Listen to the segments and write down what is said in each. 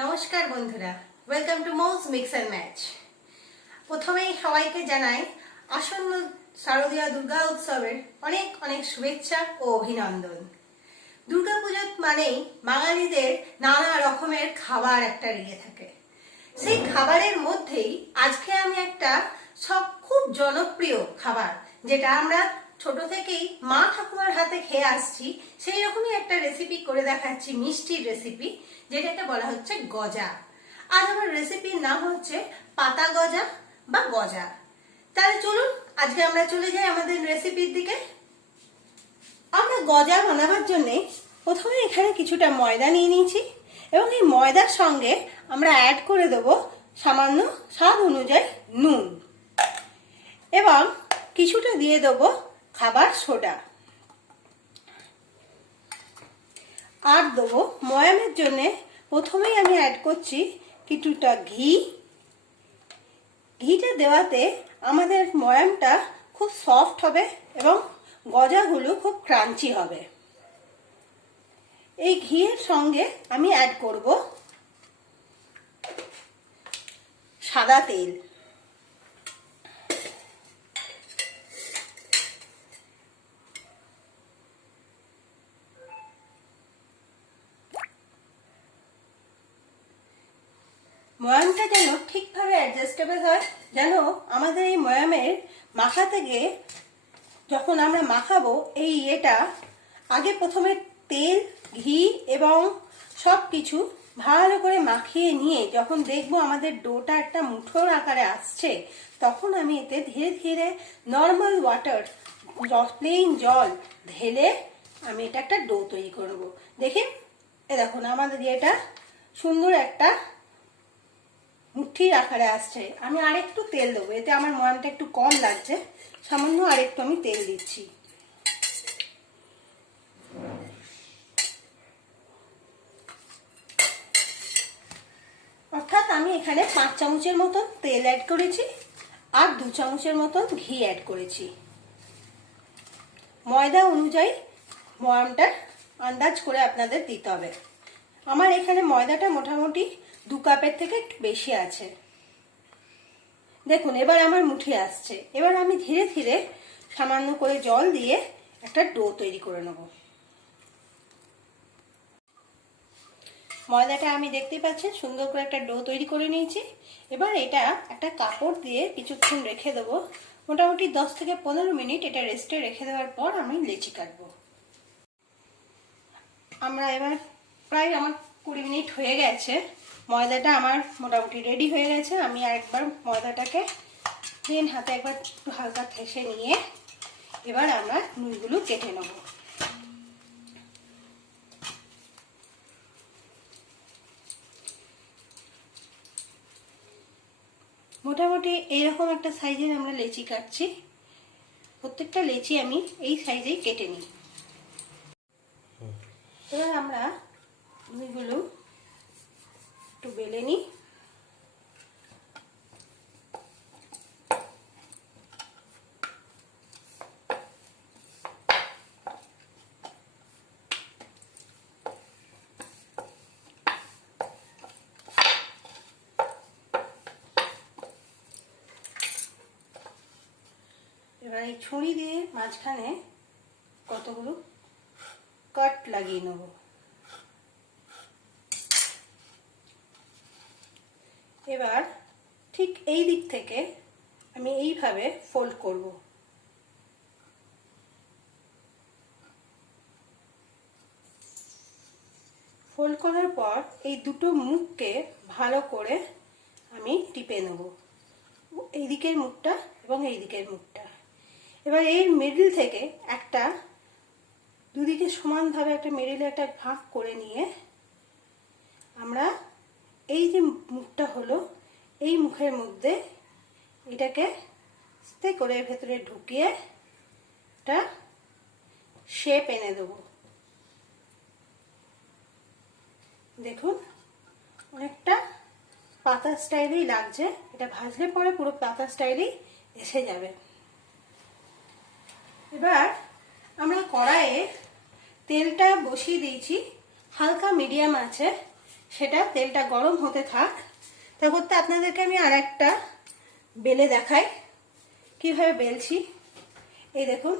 নমস্কার বন্ধুরা, welcome to Mouj mix and match. প্রথমেই সবাইকে জানাই আসন্ন শারদীয় দুর্গা উৎসবের অনেক অনেক শুভেচ্ছা ও অভিনন্দন। দুর্গাপুজো মানেই বাঙালিদের নানা রকমের খাবার একটা লেগে থাকে। সেই খাবারের মধ্যেই আজকে আমি একটা খুব জনপ্রিয় খাবার, যেটা আমরা ছোট থেকেই মা ঠাকুমার হাতে খেয়ে আসছি, সেই রকমই একটা রেসিপি করে দেখাচ্ছি, মিষ্টির রেসিপি, যেটাকে বলা হচ্ছে গজা। আজ আমার রেসিপির নাম হচ্ছে পাতা গজা বা গজা। তাহলে চলুন আজকে আমরা চলে যাই আমাদের রেসিপির দিকে। আমরা গজা বানাবার জন্য প্রথমে এখানে কিছুটা ময়দা নিয়ে নিয়েছি এবং এই ময়দার সঙ্গে আমরা অ্যাড করে দেব সামান্য স্বাদ অনুযায়ী নুন এবং কিছুটা দিয়ে দেব খাবার সোডা, আর দেবো ময়ামের জন্য প্রথমেই আমি অ্যাড করছি কিছুটা ঘিটা দেওয়াতে আমাদের ময়ামটা খুব সফট হবে এবং গজাগুলো খুব ক্রাঞ্চি হবে। এই ঘিয়ের সঙ্গে আমি অ্যাড করব সাদা তেল। ময়ামটা যেন ঠিকভাবে অ্যাডজাস্টেবল হয়, যেন আমাদের এই ময়ামের মাখাতে গিয়ে যখন আমরা মাখাবো এই আগে প্রথমে তেল, ঘি এবং সব কিছু ভালো করে মাখিয়ে নিয়ে যখন দেখবো আমাদের ডোটা একটা মুঠোর আকারে আসছে, তখন আমি এতে ধীরে ধীরে নর্মাল ওয়াটার, প্লেন জল ঢেলে আমি এটা একটা ডো তৈরি করবো। দেখেন, দেখুন আমাদের এটা সুন্দর একটা মুঠির আকারে আসছে। আমি আরেকটু তেল দেবো, এতে আমার ময়ামটা একটু কম লাগছে, সামান্য আরেকটু আমি তেল দিচ্ছি। অর্থাৎ আমি এখানে 5 চামচের মতন তেল অ্যাড করেছি আর 2 চামচের মতন ঘি অ্যাড করেছি। ময়দা অনুযায়ী ময়ামটা আন্দাজ করে আপনাদের দিতে হবে। আমার এখানে ময়দাটা মোটামুটি 2 কাপের থেকে একটু বেশি আছে। দেখুন এবার আমার মুঠি আসছে। এবার আমি ধীরে ধীরে সামান্য করে জল দিয়ে একটা ডো তৈরি করে নেব। ময়দাটা আমি দেখতে পাচ্ছেন সুন্দর করে একটা ডো তৈরি করে নিয়েছি। এবার এটা একটা কাপড় দিয়ে কিছুক্ষণ রেখে দেবো, মোটামুটি 10 থেকে 15 মিনিট এটা রেস্টে রেখে দেওয়ার পর আমি লেচি কাটবো। আমরা এবার প্রায় আমার 20 মিনিট হয়ে গেছে, ময়দাটা আমার মোটামুটি রেডি হয়ে গেছে। আমি আরেকবার ময়দাটাকে দেন হাতে একবার একটু হালকা ঠেসে নিয়ে এবার আমরা নুনগুলো কেটে নেব। মোটামুটি এইরকম একটা সাইজের আমরা লেচি কাটছি। প্রত্যেকটা লেচি আমি এই সাইজেই কেটে নিই। এবার আমরা নুনগুলো একটু বেলে নিই। এবার এই ছুরি দিয়ে মাঝখানে কতগুলো কাট লাগিয়ে নেব। এবার ঠিক এই দিক থেকে আমি এইভাবে ফোল্ড করব। ফোল্ড করার পর এই দুটো মুখকে ভালো করে আমি টিপে নেব, এই দিকের মুখটা এবং এই দিকের মুখটা। এবার এই মিডল থেকে একটা দুদিকে সমানভাবে একটা মিডলে একটা ভাঁজ করে নিয়ে আমরা এই যে মুখটা হলো এই মুখের মধ্যে এটাকে আস্তে করে ভেতরে ঢুকিয়ে একটা শেপ এনে দেবো। দেখুন অনেকটা পাতা স্টাইলেই লাগছে, এটা ভাজলে পরে পুরো পাতা স্টাইলেই এসে যাবে। এবার আমরা কড়াইয়ে তেলটা বসিয়ে দিয়েছি, হালকা মিডিয়াম আছে, সেটা তেলটা গরম হতে থাক। তারপর তো আপনাদেরকে আমি আর একটা বেলে দেখাই কিভাবে বেলছি। এই দেখুন,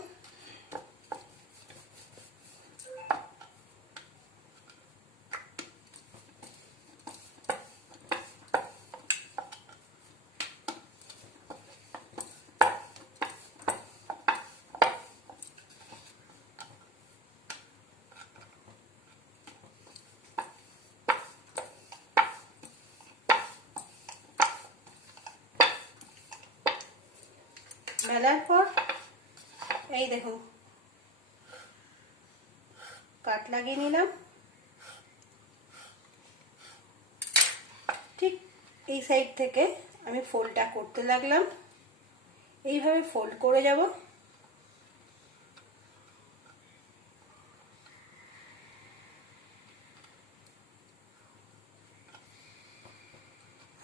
বেলার পর এই দেখুন কাট লাগিয়ে নিলাম। ঠিক এই সাইড থেকে আমি ফোল্ডটা করতে লাগলাম। এইভাবে ফোল্ড করে যাব।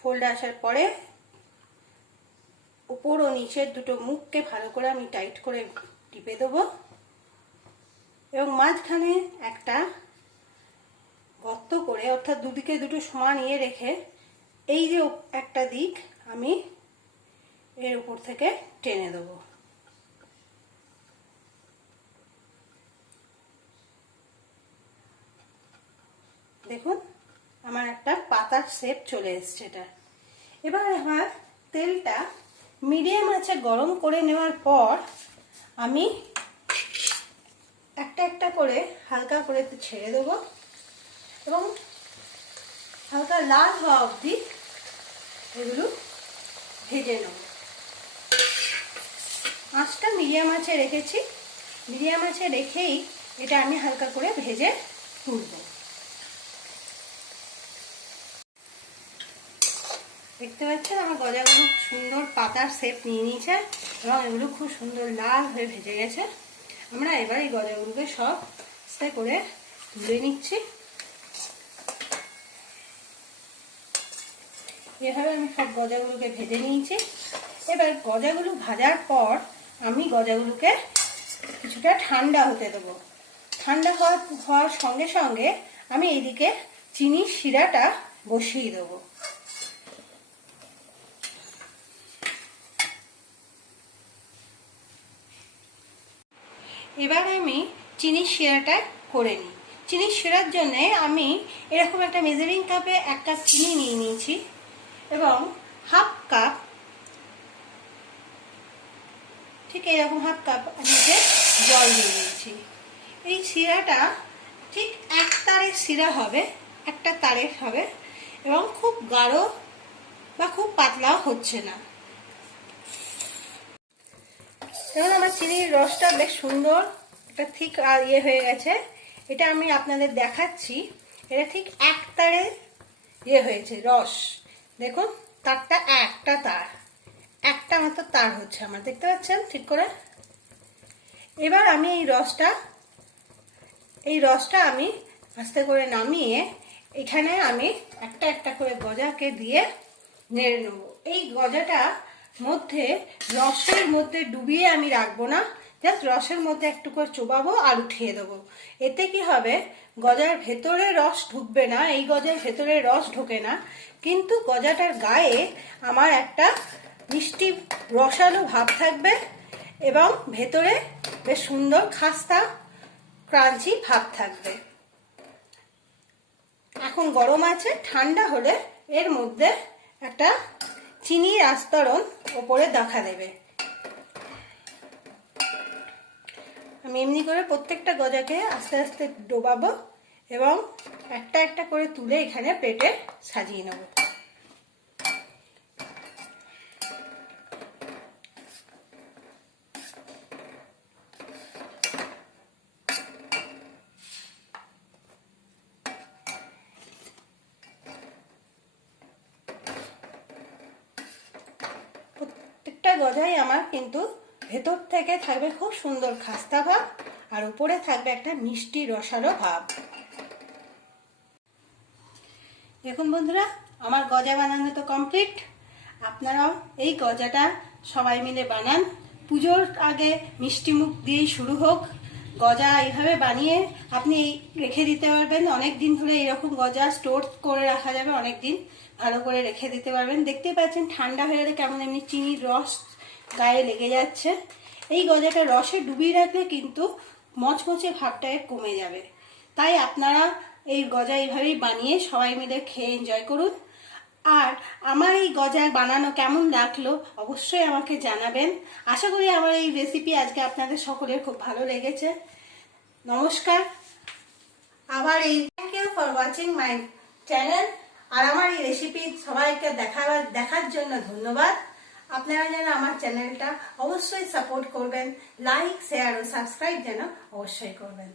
ফোল্ড আসার পরে উপর ও নিচের দুটো মুখকে ভালো করে আমি টাইট করে টিপে দেবো এবং মাঝখানে একটা গর্ত করে, অর্থাৎ দুদিকে দুটো সমান ইয়ে রেখে এই যে একটা দিক আমি এর উপর থেকে টেনে দেবো। দেখুন আমার একটা পাতার শেপ চলে এসছে এটা। এবার আমার তেলটা মিডিয়াম আঁচে গরম করে নেওয়ার পর আমি একটা একটা করে হালকা করে ছেড়ে দেবো এবং হালকা লাল হওয়া অবধি এগুলো ভেজে নেব। আঁচটা মিডিয়াম আঁচে রেখেছি। মিডিয়াম আঁচে রেখেই এটা আমি হালকা করে ভেজে তুলব। দেখতে পাচ্ছেন আমার গজাগুলো সুন্দর পাতার শেপ নিয়ে নিয়েছে এবং এগুলো খুব সুন্দর লাল হয়ে ভেজে গেছে। আমরা এবার এই গজাগুলোকে সব আস্তে করে তুলে নিচ্ছি। এভাবে আমি সব গজাগুলোকে ভেজে নিয়েছি। এবার গজাগুলো ভাজার পর আমি গজাগুলোকে কিছুটা ঠান্ডা হতে দেবো। ঠান্ডা হওয়ার সঙ্গে সঙ্গে আমি এইদিকে চিনির শিরাটা বসিয়ে দেবো। এবার আমি চিনির শিরাটা করে নিই। চিনির শিরার জন্য আমি এরকম একটা মেজারিং কাপে 1 কাপ চিনি নিয়ে নিয়েছি এবং হাফ কাপ, ঠিক এরকম হাফ কাপ আমি জল দিয়ে দিয়েছি। এই শিরাটা ঠিক এক তারের শিরা হবে, একটা তারের হবে এবং খুব গাঢ় বা খুব পাতলাও হচ্ছে না। এখন আমার চিনির রসটা বেশ সুন্দর একটা ঠিক আর ইয়ে হয়ে গেছে। এটা আমি আপনাদের দেখাচ্ছি। এটা ঠিক এক তারে ইয়ে হয়েছে রস। দেখুন তারটা একটা তার, একটা মাত্র তার হচ্ছে আমার, দেখতে পাচ্ছেন ঠিক করে। এবার আমি এই রসটা আমি আস্তে করে নামিয়ে এখানে আমি একটা একটা করে গজাকে দিয়ে নেড়ে নেব। এই গজাটা মধ্যে রসের মধ্যে ডুবিয়ে আমি রাখবো না, জাস্ট রসের মধ্যে একটু করে চোবাবো আর উঠিয়ে দেবো। এতে কি হবে, গজার ভেতরে রস ঢুকবে না, এই গজার ভেতরে রস ঢোকে না, কিন্তু গজাটার গায়ে আমার একটা মিষ্টি রসালো ভাব থাকবে এবং ভেতরে বেশ সুন্দর খাস্তা ক্রাঞ্চি ভাব থাকবে। এখন গরম আছে, ঠান্ডা হলে এর মধ্যে একটা চিনির আস্তরণ ওপরে দেখা দেবে। আমি এমনি করে প্রত্যেকটা গজাকে আস্তে আস্তে ডোবাবো এবং একটা একটা করে তুলে এখানে প্লেটে সাজিয়ে নেব। প্রত্যেকটা গজাই আমার কিন্তু ভেতর থেকে থাকবে খুব সুন্দর খাস্তা ভাব আর উপরে থাকবে একটা মিষ্টি রসালো ভাব। দেখুন বন্ধুরা, আমার গজা বানানো তো কমপ্লিট। আপনারাও এই গজাটা সবাই মিলে বানান। পুজোর আগে মিষ্টি মুখ দিয়েই শুরু হোক। গজা এইভাবে বানিয়ে আপনি রেখে দিতে পারবেন। অনেক দিন ধরে এরকম গজা স্টোর করে রাখা যাবে, অনেক দিন ভালো করে রেখে দিতে পারবেন। দেখতে পাচ্ছেন ঠান্ডা হয়ে গেলে কেমন এমনি চিনির রস গায়ে লেগে যাচ্ছে। এই গজাটা রসে ডুবিয়ে রাখলে কিন্তু মচমচে ভাবটা কমে যাবে। তাই আপনারা এই গজা এইভাবেই বানিয়ে সবাই মিলে খেয়ে এনজয় করুন। আর আমার এই গজা বানানো কেমন লাগলো অবশ্যই আমাকে জানাবেন। আশা করি আমার এই রেসিপি আজকে আপনাদের সকলের খুব ভালো লেগেছে। নমস্কার। আবার এই thank you for watching my channel. আর আমার এই রেসিপি সবাইকে দেখার জন্য ধন্যবাদ। আপনারা যেন আমার চ্যানেলটা অবশ্যই সাপোর্ট করবেন, লাইক শেয়ার ও সাবস্ক্রাইব যেন অবশ্যই করবেন।